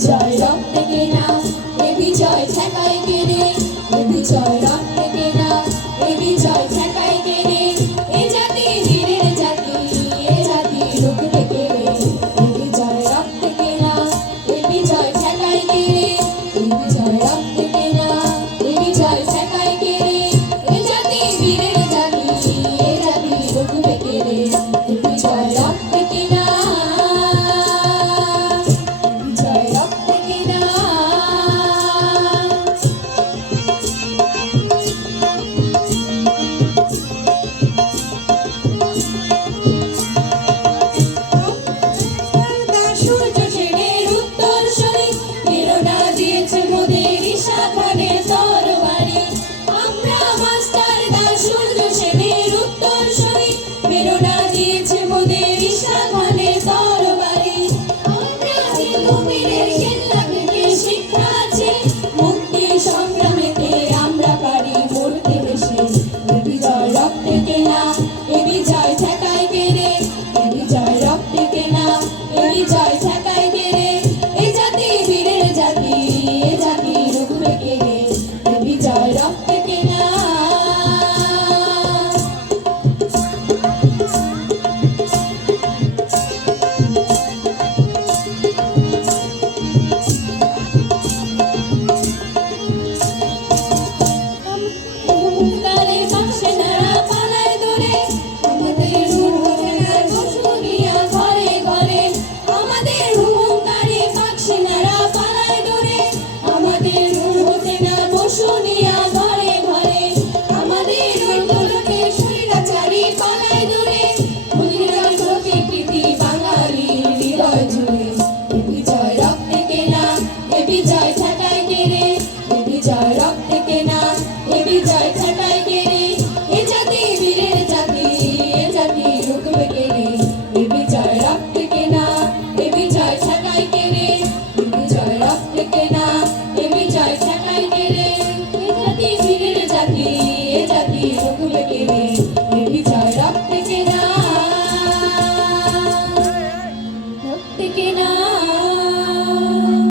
বিজয় রক্তে কেনা, এ বিজয় ঠেকায় কেনে, এ বিজয় রক্তে কেনা, এ বিজয় ঠেকায় কেনে, এ জাতি বীরের জাতি, এ জাতি রুখবে কেড়ে। এ বিজয় রক্তে কেনা, এ বিজয় ঠেকায় কেনে, এ বিজয় রক্তে কেনা, এ বিজয় ঠেকায় কেনে, এ জাতি বীরের জাতি, এ জাতি রুখবে কেড়ে। এ বিজয় রক্তে কেনা, জাতি